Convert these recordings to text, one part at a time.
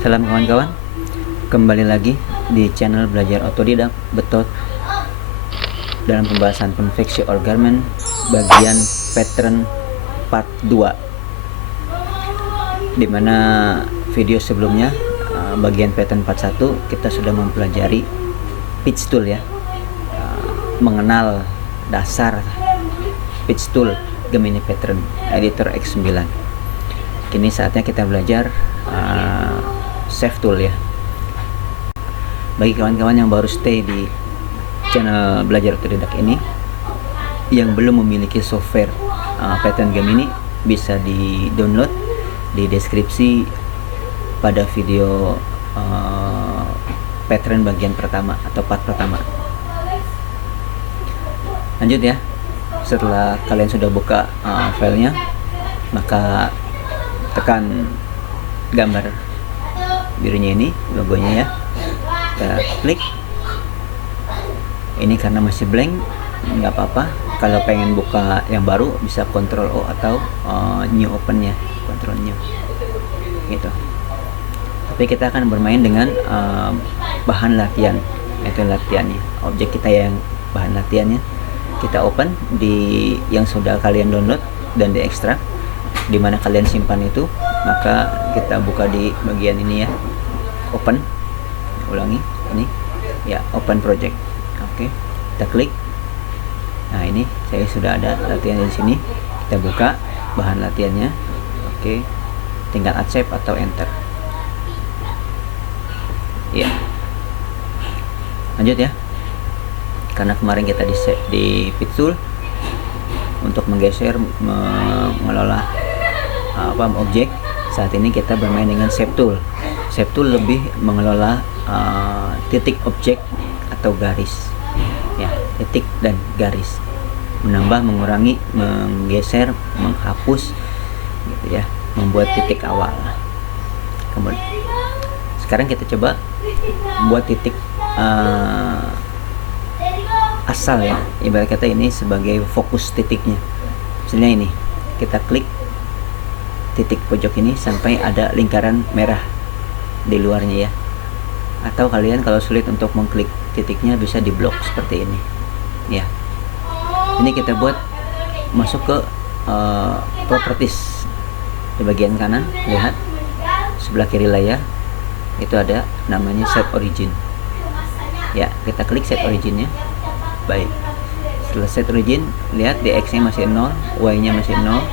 Salam kawan-kawan, kembali lagi di channel Belajar Otodidak Betot dalam pembahasan konveksi ornament bagian pattern part 2, dimana video sebelumnya bagian pattern part 1 kita sudah mempelajari pitch tool ya, mengenal dasar pitch tool Gemini Pattern Editor X9. Kini saatnya kita belajar Save Tool ya. Bagi kawan-kawan yang baru stay di channel Belajar Otodidak ini, yang belum memiliki software Pattern Gemini, bisa di download di deskripsi pada video pattern bagian pertama atau part pertama. Lanjut ya. Setelah kalian sudah buka filenya, maka tekan gambar birunya ini, logonya ya, kita klik. Ini karena masih blank nggak apa-apa, kalau pengen buka yang baru bisa Ctrl O atau new open ya, Ctrl new gitu. Tapi kita akan bermain dengan bahan latihan, itu latihannya, objek kita yang bahan latihannya kita open di yang sudah kalian download dan diekstrak di mana kalian simpan itu. Maka kita buka di bagian ini ya, open, ulangi ini ya, open project. Oke, kita klik. Nah, ini saya sudah ada latihan di sini, kita buka bahan latihannya. Oke, tinggal accept atau enter ya. Lanjut ya, karena kemarin kita di pitch tool untuk menggeser, mengelola objek. Saat ini kita bermain dengan Shape Tool. Shape Tool lebih mengelola titik objek atau garis ya, titik dan garis, menambah, mengurangi, menggeser, menghapus gitu ya, membuat titik awal. Kemudian sekarang kita coba buat titik asal ya, ibarat kata ini sebagai fokus titiknya. Misalnya ini, kita klik titik pojok ini sampai ada lingkaran merah di luarnya ya. Atau kalian kalau sulit untuk mengklik titiknya bisa di blok seperti ini ya. Ini kita buat masuk ke properties di bagian kanan, lihat sebelah kiri layar itu ada namanya set origin ya. Kita klik set originnya. Baik, setelah set origin, lihat di X nya masih 0, Y nya masih 0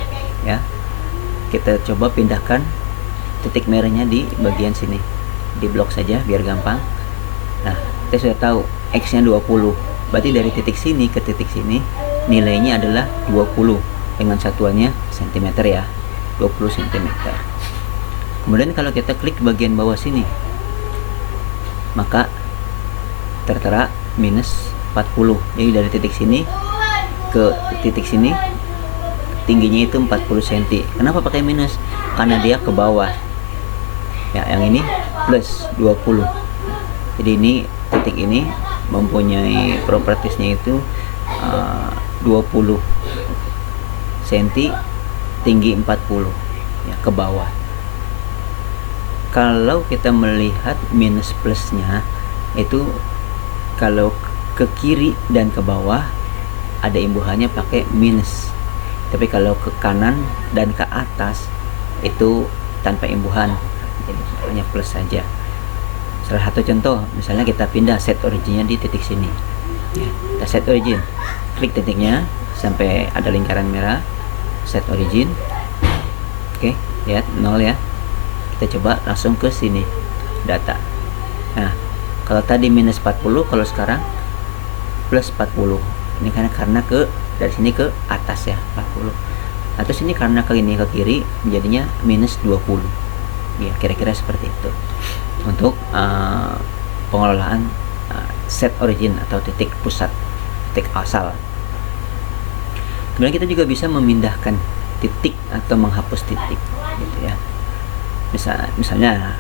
ya. Kita coba pindahkan titik merahnya di bagian sini, di blok saja biar gampang. Nah, kita sudah tahu X nya 20, berarti dari titik sini ke titik sini nilainya adalah 20 dengan satuannya cm ya, 20 cm. Kemudian kalau kita klik bagian bawah sini, maka tertera minus 40. Jadi dari titik sini ke titik sini tingginya itu 40 cm. Kenapa pakai minus? Karena dia ke bawah ya, yang ini plus 20. Jadi ini titik ini mempunyai propertiesnya itu 20 cm, tinggi 40 ya, ke bawah. Kalau kita melihat minus plusnya itu, kalau ke kiri dan ke bawah ada imbuhannya pakai minus, tapi kalau ke kanan dan ke atas itu tanpa imbuhan, jadi hanya plus saja. Salah satu contoh, misalnya kita pindah set originnya di titik sini ya, kita set origin, klik titiknya sampai ada lingkaran merah, set origin. Oke, lihat 0 ya. Kita coba langsung ke sini data. Nah, kalau tadi minus 40, kalau sekarang plus 40. Ini karena ke dari sini ke atas ya, 40. Atau sini karena ke ini ke kiri menjadinya minus 20. Ya, kira-kira seperti itu. Untuk pengelolaan set origin atau titik pusat, titik asal. Kemudian kita juga bisa memindahkan titik atau menghapus titik gitu ya. Misalnya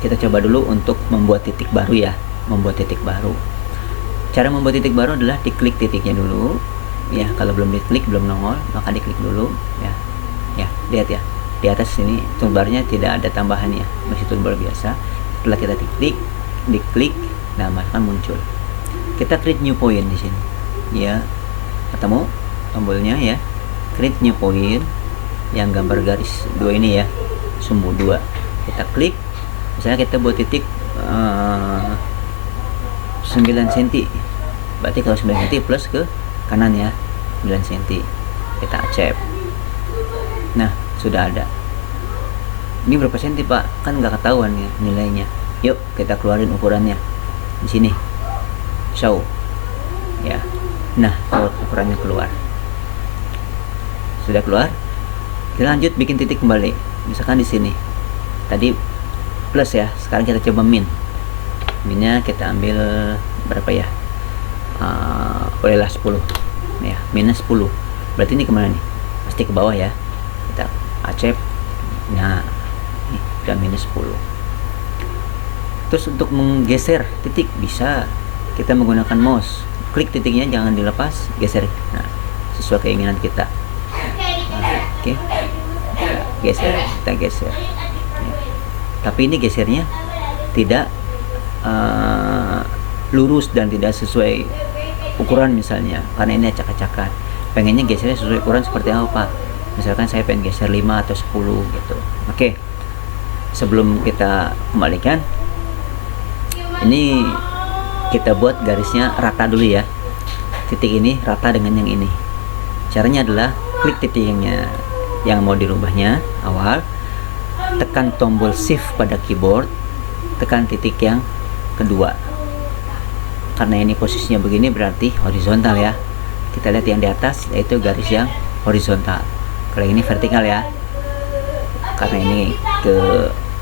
kita coba dulu untuk membuat titik baru ya, membuat titik baru. Cara membuat titik baru adalah diklik titiknya dulu ya. Kalau belum diklik, belum nongol, maka diklik dulu ya. Ya, lihat ya, di atas sini toolbarnya tidak ada tambahannya, masih toolbar biasa. Setelah kita diklik, nah maka muncul. Kita create new point di sini, ya, ketemu tombolnya ya, create new point yang gambar garis 2 ini ya, sumbu 2. Kita klik, misalnya kita buat titik 9 cm, berarti kalau 9 cm plus ke kanan ya, 9 cm. Kita accept. Nah, sudah ada. Ini berapa senti Pak? Kan nggak ketahuan ya nilainya. Yuk kita keluarin ukurannya di sini, show ya. Nah, ukurannya keluar. Sudah keluar, kita lanjut bikin titik kembali. Misalkan di sini tadi plus ya, sekarang kita coba minnya kita ambil berapa ya, bolehlah 10 ya, minus 10. Berarti ini kemana nih? Pasti ke bawah ya. Kita accept. Nah, ini udah minus 10. Terus untuk menggeser titik bisa kita menggunakan mouse, klik titiknya jangan dilepas, geser. Nah, sesuai keinginan kita. Oke. Geser, kita geser ya. Tapi ini gesernya tidak lurus dan tidak sesuai ukuran misalnya, karena ini acak-acakan. Pengennya gesernya sesuai ukuran seperti apa, misalkan saya pengen geser 5 atau 10 gitu. Oke, sebelum kita kembalikan, ini kita buat garisnya rata dulu ya. Titik ini rata dengan yang ini. Caranya adalah klik titik yang mau dirubahnya awal, tekan tombol shift pada keyboard, tekan titik yang kedua. Karena ini posisinya begini berarti horizontal ya. Kita lihat yang di atas, yaitu garis yang horizontal. Kalau ini vertikal ya, karena ini ke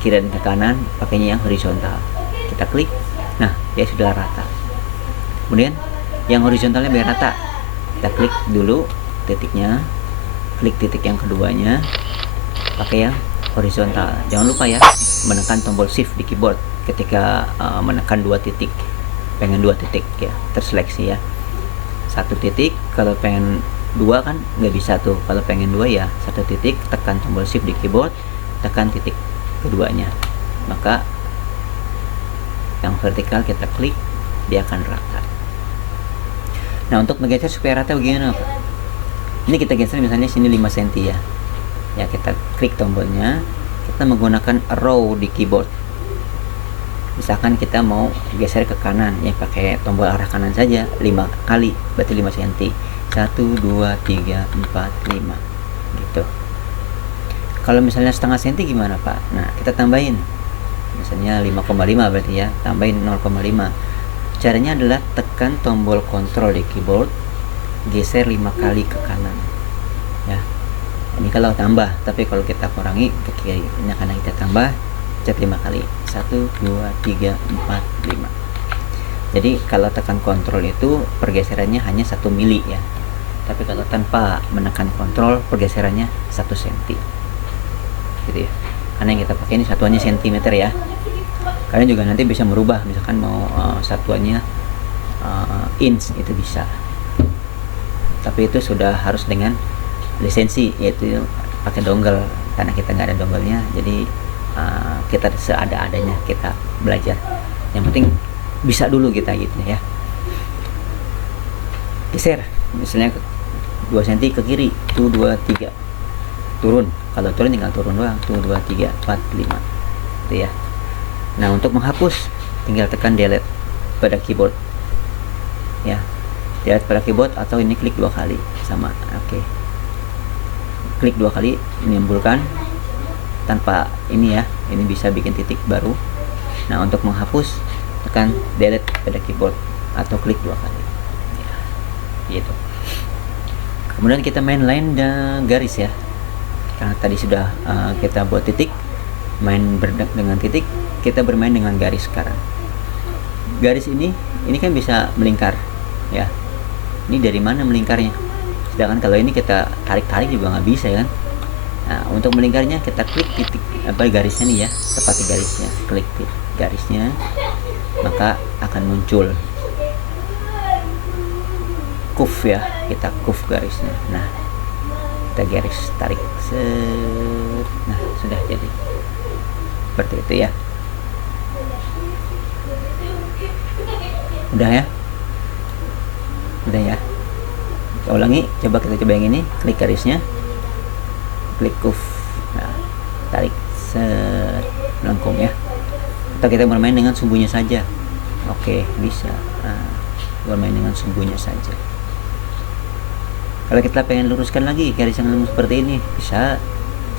kiri dan ke kanan, pakainya yang horizontal. Kita klik, nah dia sudah rata. Kemudian yang horizontalnya biar rata, kita klik dulu titiknya, klik titik yang keduanya, pakai yang horizontal. Jangan lupa ya, menekan tombol shift di keyboard ketika menekan 2 titik. Pengen 2 titik ya, terseleksi ya. 1 titik, kalau pengen 2 kan nggak bisa tuh. Kalau pengen 2 ya 1 titik, tekan tombol shift di keyboard, tekan titik keduanya, maka yang vertikal kita klik, dia akan rata. Nah, untuk menggeser supaya rata bagaimana Pak? Ini kita geser misalnya sini 5 cm ya. Ya, kita klik tombolnya, kita menggunakan arrow di keyboard. Misalkan kita mau geser ke kanan, ya pakai tombol arah kanan saja 5 kali, berarti 5 cm. 1, 2, 3, 4, 5 gitu. Kalau misalnya setengah senti gimana Pak? Nah, kita tambahin misalnya 5,5 berarti ya, tambahin 0,5. Caranya adalah tekan tombol kontrol di keyboard, geser 5 kali ke kanan ya. Ini kalau tambah, tapi kalau kita kurangi ke kiri. Ini karena kita tambah, pencet 5 kali. 1, 2, 3, 4, 5. Jadi kalau tekan kontrol itu pergeserannya hanya 1 mili ya. Tapi kalau tanpa menekan kontrol, pergeserannya 1 cm gitu ya. Karena yang kita pakai ini satuannya sentimeter ya. Kalian juga nanti bisa merubah, misalkan mau satuannya inch, itu bisa. Tapi itu sudah harus dengan lisensi, yaitu pakai dongle. Karena kita nggak ada dongle-nya, jadi kita seada-adanya kita belajar. Yang penting bisa dulu kita gitu ya. Geser misalnya 2 cm ke kiri, 1, 2, 3, turun. Kalau turun tinggal turun doang, 1, 2, 3, 4, 5 itu ya. Nah, untuk menghapus tinggal tekan delete pada keyboard ya, delete pada keyboard, atau ini klik 2 kali sama. Oke. Klik 2 kali menimbulkan tanpa ini ya, ini bisa bikin titik baru. Nah, untuk menghapus tekan delete pada keyboard atau klik 2 kali ya, gitu. Kemudian kita main line dan garis ya. Karena tadi sudah kita buat titik, main dengan titik, kita bermain dengan garis sekarang. Garis ini kan bisa melingkar ya. Ini dari mana melingkarnya? Sedangkan kalau ini kita tarik-tarik juga nggak bisa kan. Nah, untuk melingkarnya kita klik titik garisnya nih ya, tepati garisnya, klik garisnya, maka akan muncul curve ya, kita curve garisnya. Nah, kita garis tarik set. Nah, sudah jadi seperti itu ya. Udah ya, udah ya. Kita ulangi, kita coba yang ini. Klik garisnya, klik curve, nah tarik set, melengkung ya. Atau kita bermain dengan sumbunya saja. Oke, bisa. Nah, bermain dengan sumbunya saja. Kalau kita pengen luruskan lagi garis yang lurus seperti ini, bisa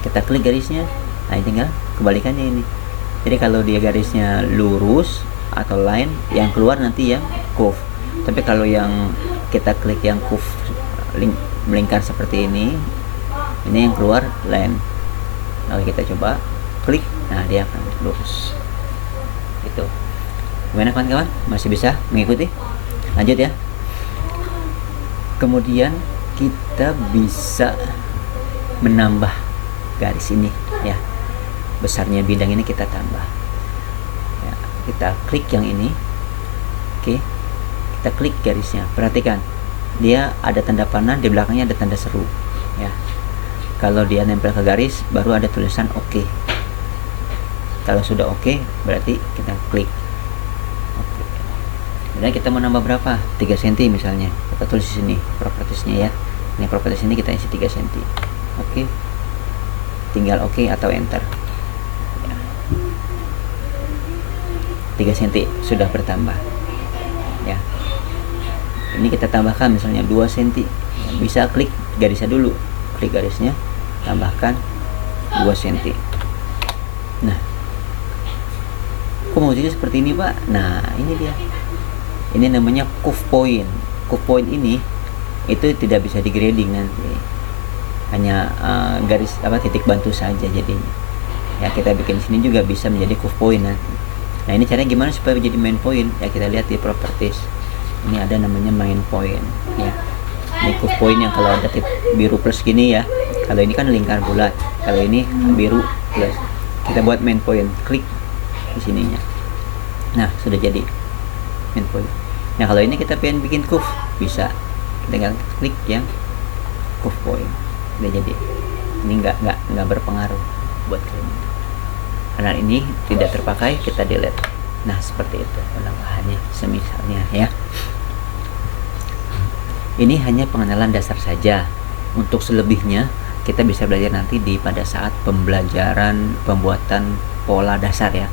kita klik garisnya. Nah, ini tinggal kebalikannya ini. Jadi kalau dia garisnya lurus atau line, yang keluar nanti yang curve. Tapi kalau yang kita klik yang curve melingkar seperti ini yang keluar line. Lalu kita coba klik, nah dia akan lurus. Itu. Gimana kawan-kawan? Masih bisa mengikuti? Lanjut ya. Kemudian kita bisa menambah garis ini ya. Besarnya bidang ini kita tambah. Ya, kita klik yang ini. Oke. Kita klik garisnya. Perhatikan. Dia ada tanda panah, di belakangnya ada tanda seru ya. Kalau dia nempel ke garis, baru ada tulisan oke. Kalau sudah oke, berarti kita klik. Oke. Dan kita mau nambah berapa? 3 cm misalnya. Kita tulis di sini propertiesnya ya. Ini properties ini kita isi 3 cm. Oke. Tinggal oke atau enter. Ya. 3 cm sudah bertambah. Ya. Ini kita tambahkan misalnya 2 cm. Bisa klik garisnya dulu. Klik garisnya, tambahkan 2 cm. Nah, kok mau jadi seperti ini Pak? Nah, ini dia. Ini namanya curve point. Curve point ini itu tidak bisa digrading nanti. Hanya garis titik bantu saja jadinya. Ya, kita bikin sini juga bisa menjadi curve point nanti. Nah, ini caranya gimana supaya menjadi main point? Ya, kita lihat di properties. Ini ada namanya main point ya. Ini curve point yang kalau ada titik biru plus gini ya. Kalau ini kan lingkar bulat. Kalau ini biru plus. Kita buat main point, klik di sininya. Nah, sudah jadi main point. Nah, kalau ini kita pengen bikin curve, bisa. Kita tinggal klik yang curve point. Udah jadi. Ini nggak berpengaruh buat kalian. Karena ini tidak terpakai, kita delete. Nah, seperti itu penambahannya semisalnya ya. Ini hanya pengenalan dasar saja. Untuk selebihnya kita bisa belajar nanti pada saat pembelajaran pembuatan pola dasar ya.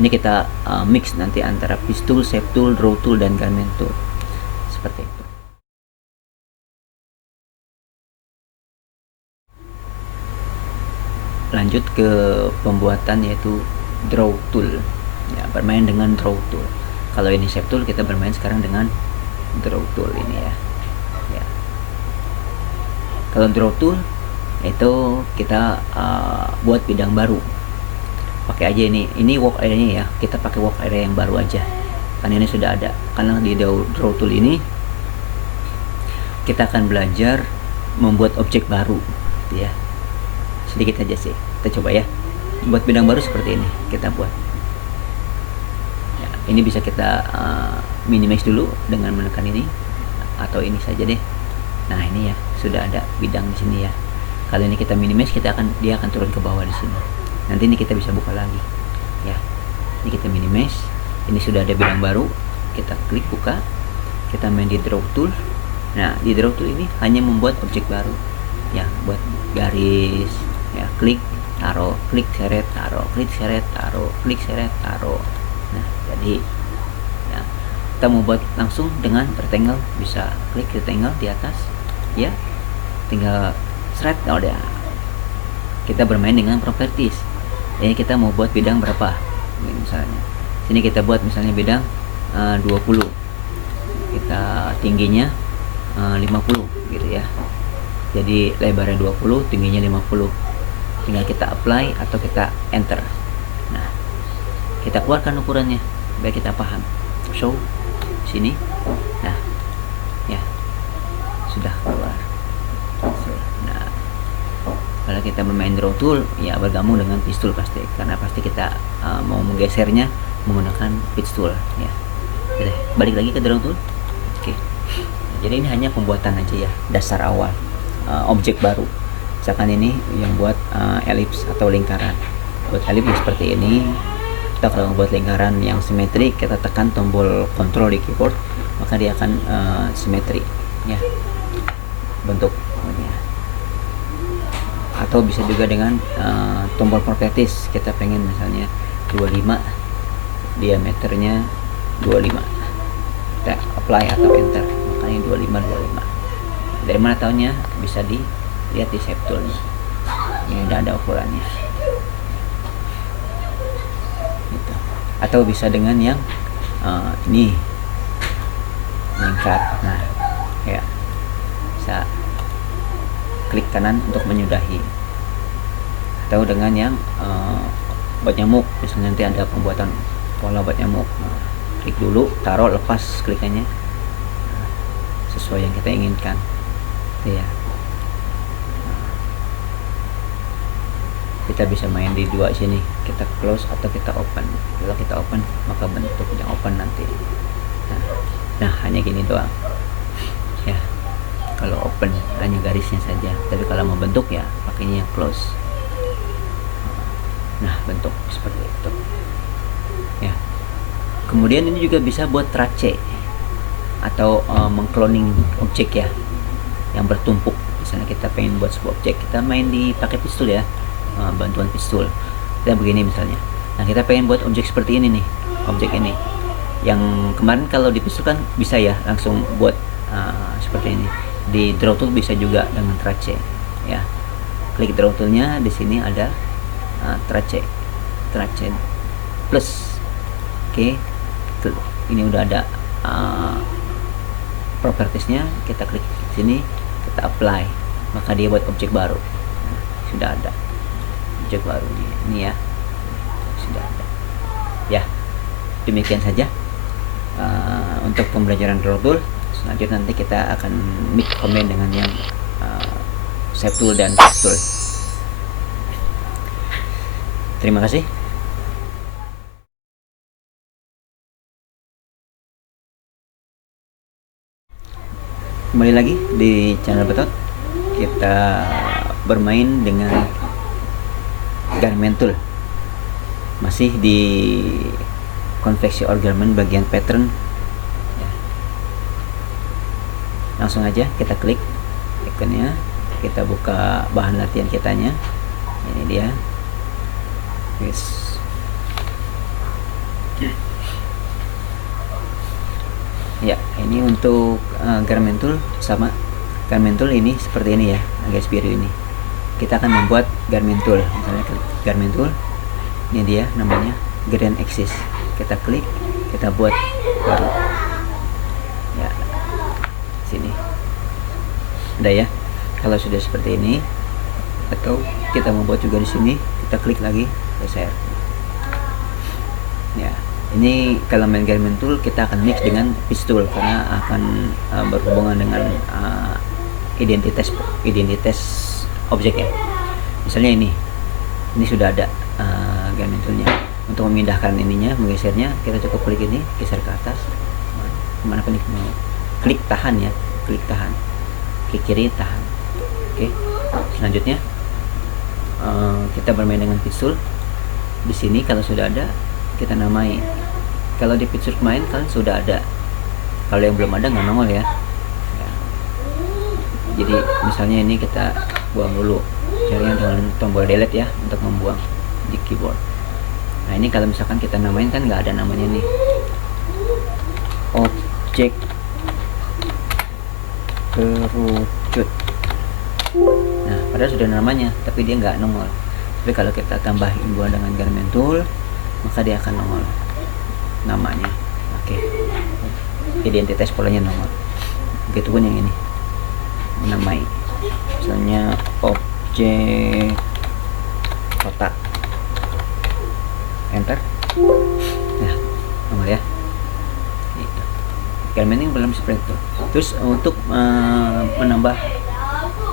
Ini kita mix nanti antara piece tool, shape tool, draw tool, dan garment tool. Seperti itu. Lanjut ke pembuatan yaitu draw tool. Ya, bermain dengan draw tool. Kalau ini shape tool, kita bermain sekarang dengan draw tool ini ya. Ya. Kalau draw tool itu kita buat bidang baru. Pakai aja ini work area-nya ya. Kita pakai work area yang baru aja. Karena ini sudah ada. Karena di draw tool ini kita akan belajar membuat objek baru gitu ya. Sedikit aja sih. Kita coba ya. Buat bidang baru seperti ini kita buat. Ya, ini bisa kita minimize dulu dengan menekan ini atau ini saja deh. Nah, ini ya, sudah ada bidang di sini ya. Kalau ini kita minimize, dia akan turun ke bawah di sini. Nanti ini kita bisa buka lagi. Ya. Ini kita minimize. Ini sudah ada bidang baru. Kita klik buka. Kita main di draw tool. Nah, di draw tool ini hanya membuat objek baru. Ya, buat garis. Ya, klik, taruh, klik seret, taruh, klik seret, taruh, klik seret, taruh. Nah, jadi ya, kita mau buat langsung dengan rectangle, bisa klik rectangle di atas. Ya. Tinggal seret, udah. Kita bermain dengan properties. Jadi kita mau buat bidang berapa? Ini misalnya. Sini kita buat misalnya bidang 20. Kita tingginya 50 gitu ya. Jadi lebarnya 20, tingginya 50. Tinggal kita apply atau kita enter. Nah, kita keluarkan ukurannya biar kita paham. Show sini. Nah, ya. Sudah keluar. Nah, kalau kita bermain draw tool ya bergabung dengan pitch tool pasti, karena pasti kita mau menggesernya menggunakan pitch tool ya. Oke, balik lagi ke draw tool. Oke. Jadi ini hanya pembuatan aja ya, dasar awal objek baru. Misalkan ini yang buat elips atau lingkaran. Buat elips seperti ini. Kita kalau buat lingkaran yang simetri, kita tekan tombol kontrol di keyboard, maka dia akan simetri ya bentuknya. Atau bisa juga dengan tombol properties, kita pengen misalnya 25, diameternya 25, kita apply atau enter, makanya 25. Dari mana tahunya? Bisa dilihat di shape tool nih. Ini udah ada ukurannya gitu. Atau bisa dengan yang ini lingkar. Nah ya, bisa klik kanan untuk menyudahi. Atau dengan yang obat nyamuk, misalnya nanti ada pembuatan pola obat nyamuk. Nah, klik dulu, taruh, lepas klikannya sesuai yang kita inginkan ya. Kita bisa main di dua sini, kita close atau kita open. Kalau kita open maka bentuk yang open nanti. Nah hanya gini doang ya. Kalau open hanya garisnya saja, tapi kalau mau bentuk ya pakainya yang close. Nah bentuk seperti itu ya. Kemudian ini juga bisa buat trace atau mengcloning objek ya, yang bertumpuk. Misalnya kita pengen buat sebuah objek, kita main di pakai pistol ya, bantuan pistol. Kita begini misalnya. Nah kita pengen buat objek seperti ini nih, objek ini. Yang kemarin kalau di pistol kan bisa ya langsung buat seperti ini. Di draw tool bisa juga dengan trace ya. Klik draw toolnya, di sini ada trace plus. Oke, ini udah ada propertiesnya. Kita klik sini, kita apply, maka dia buat objek baru. Sudah ada objek baru ini ya, sudah ada ya. Demikian saja untuk pembelajaran draw tool. Selanjutnya nanti kita akan mix combine dengan yang shape tool dan text tool. Terima kasih. Kembali lagi di channel Betot. Kita bermain dengan garment tool, masih di konveksi ornament bagian pattern ya. Langsung aja kita klik ikonnya, kita buka bahan latihan kitanya. Ini dia. Yes. Ya, ini untuk garment tool sama. Garment tool ini seperti ini ya, garis biru ini. Kita akan membuat garment tool. Misalnya garment tool, ini dia namanya Grand Axis. Kita klik, kita buat baru. Ya, sini. Udah ya. Kalau sudah seperti ini, atau kita membuat juga di sini, kita klik lagi, geser. Ya. Ini kalau main garment tool kita akan mix dengan pistol karena akan berhubungan dengan identitas objek ya. Misalnya ini sudah ada garment toolnya. Untuk memindahkan ininya, menggesernya, kita cukup klik ini, geser ke atas. Mana klik mau? Klik tahan ya, klik tahan. Klik kiri tahan. Oke. Selanjutnya kita bermain dengan pistol. Di sini kalau sudah ada, kita namai. Kalau di picture main kan sudah ada, kalau yang belum ada nggak nongol ya. Jadi misalnya ini kita buang dulu, caranya dengan tombol delete ya untuk membuang di keyboard. Nah ini kalau misalkan kita namain kan nggak ada namanya nih, objek kerucut. Nah padahal sudah namanya, tapi dia nggak nongol. Tapi kalau kita tambahin buah dengan garment tool, maka dia akan nongol namanya. Oke. Identitas polanya nongol. Begitupun yang ini, menamai, misalnya objek kotak, enter. Nah nongol ya. Itu garmenting belum seperti itu. Terus untuk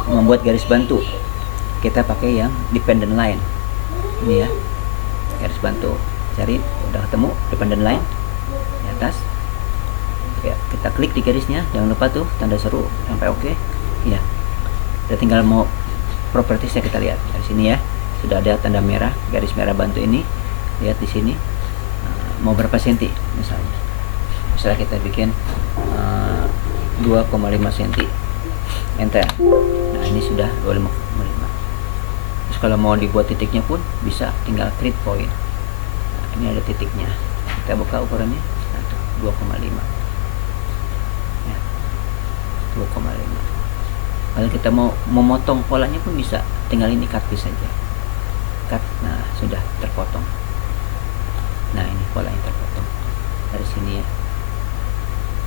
membuat garis bantu, kita pakai yang dependent line ini ya, garis bantu. Cari, udah ketemu dependent line di atas ya, kita klik di garisnya, jangan lupa tuh tanda seru sampai oke ya. Kita tinggal mau propertiesnya kita lihat dari sini ya. Sudah ada tanda merah, garis merah bantu ini. Lihat di sini. Mau berapa senti misalnya. Misalnya kita bikin 2,5 cm. Enter. Nah, ini sudah 25,5. Terus kalau mau dibuat titiknya pun bisa, tinggal create point. Nah, ini ada titiknya. Kita buka ukurannya 2,5. Ya. 2,5. Kalau kita mau memotong polanya pun bisa, tinggal ini cut saja. Cut. Nah, sudah terpotong. Nah, ini pola yang terpotong dari sini ya,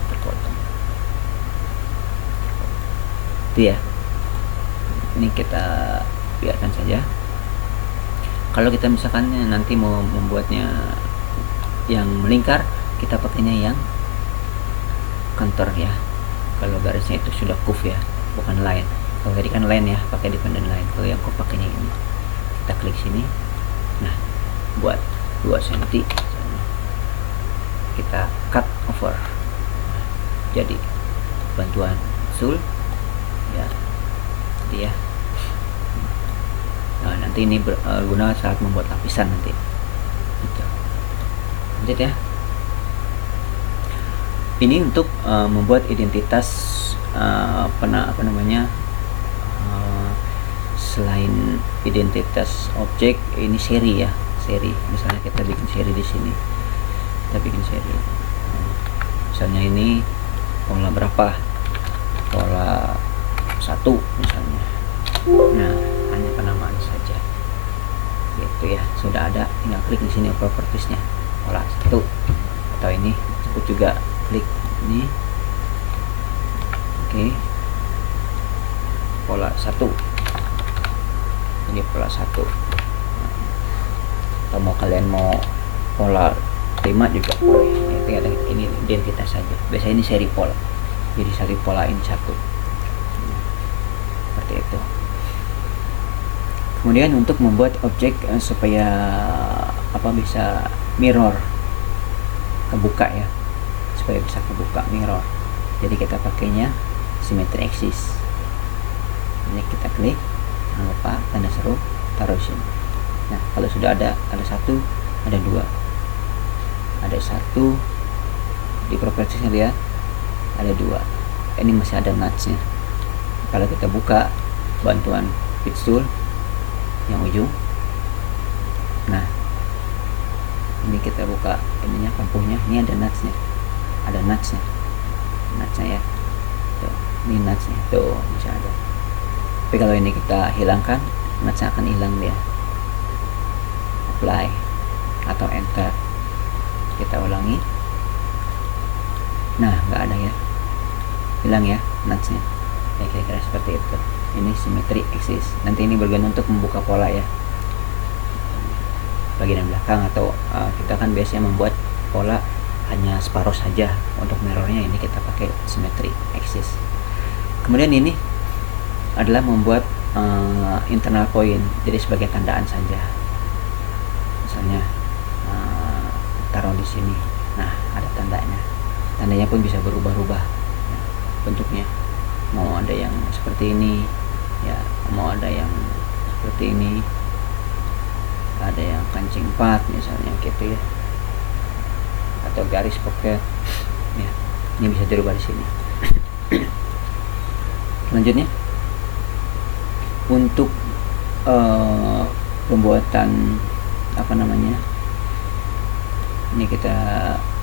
terpotong itu ya. Ini kita biarkan saja. Kalau kita misalkan nanti mau membuatnya yang melingkar, kita pakainya yang contour ya. Kalau garisnya itu sudah curve ya, bukan line. Kalau tadi kan line ya, pakai dependent line. Kalau yang curve pakainya ini. Kita klik sini. Nah, buat 2 cm kita cut over. Jadi bantuan tool ya, jadi ya. Nah, nanti ini guna saat membuat lapisan nanti gitu. Lanjut ya. Ini untuk membuat identitas apa namanya, selain identitas objek, ini seri ya, seri. Misalnya kita bikin seri di sini, kita bikin seri. Misalnya ini pola berapa, pola 1 misalnya. Nah, hanya penamaan saja gitu ya. Sudah ada, tinggal klik di sini propertiesnya, pola 1. Atau ini sebut juga, klik ini. Oke. Pola 1. Ini pola 1. Atau mau kalian mau pola 5 juga boleh. Tinggal ini identitas saja. Biasanya ini seri pola. Jadi seri pola ini 1. Seperti itu. Kemudian untuk membuat objek supaya bisa mirror, kebuka ya, supaya bisa kebuka mirror. Jadi kita pakainya symmetry axis. Ini kita klik, jangan lupa tanda seru, taruh sini. Nah, kalau sudah ada 1, ada 2, ada 1 di propertiesnya, lihat ada 2. Ini masih ada notch-nya. Kalau kita buka bantuan pitch tool yang ujung, nah ini kita buka ininya, kampuhnya, ini ada notch-nya, ya. Tuh, ini notch-nya tuh bisa ada. Tapi kalau ini kita hilangkan, notch-nya akan hilang dia. Apply atau enter, kita ulangi. Nah, nggak ada ya, hilang ya notch-nya. Ya, kira-kira seperti itu. Ini symmetry axis. Nanti ini berguna untuk membuka pola ya, bagian belakang, atau kita kan biasanya membuat pola hanya separuh saja. Untuk mirrornya ini kita pakai symmetry axis. Kemudian ini adalah membuat internal point, jadi sebagai tandaan saja. Misalnya taruh di sini. Nah, ada tandanya. Tandanya pun bisa berubah-ubah ya, bentuknya. Mau ada yang seperti ini ya, mau ada yang seperti ini, ada yang kancing 4 misalnya gitu ya, atau garis pocket ya. Ini bisa dirubah di sini. Selanjutnya untuk pembuatan ini kita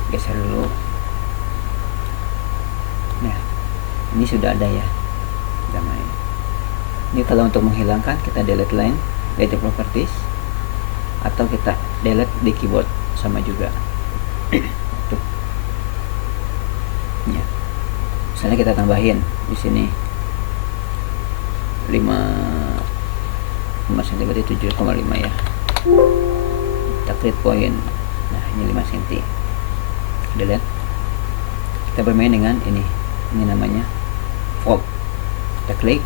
geser dulu. Nah, ini sudah ada ya, sudah main. Ini kalau untuk menghilangkan, kita delete line, delete properties, atau kita delete di keyboard, sama juga. Tuh. Ya. Misalnya kita tambahin di sini 5 cm, 7,5 ya. Kita create point. Nah, ini 5 cm. Delete. Kita bermain dengan ini namanya fold. Kita klik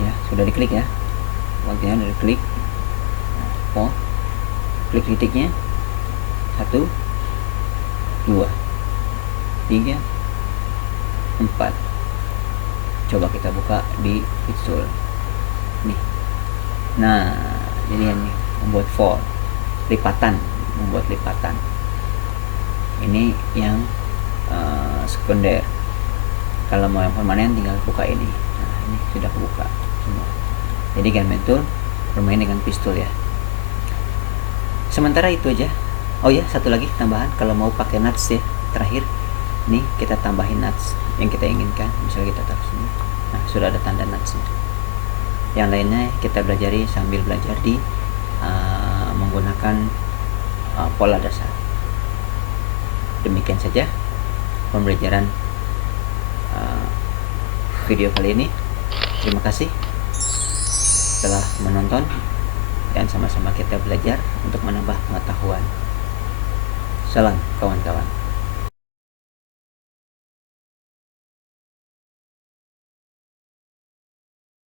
ya, sudah diklik ya, waktunya udah diklik. Nah, fold, klik titiknya 1, 2, 3, 4. Coba kita buka di pitch tool. nih. Nah, ini yang nih, membuat fold, membuat lipatan. Ini yang sekunder. Kalau mau yang permanen tinggal buka ini. Nah, ini sudah buka semua. Jadi Gunman Tool bermain dengan pistol ya. Sementara itu aja. Oh ya, satu lagi tambahan, kalau mau pakai nuts ya, terakhir nih kita tambahin nuts yang kita inginkan. Misalnya kita taruh sini. Nah, sudah ada tanda nutsnya. Yang lainnya kita belajari sambil belajar di menggunakan pola dasar. Demikian saja pembelajaran video kali ini. Terima kasih telah menonton dan sama-sama kita belajar untuk menambah pengetahuan. Salam kawan-kawan.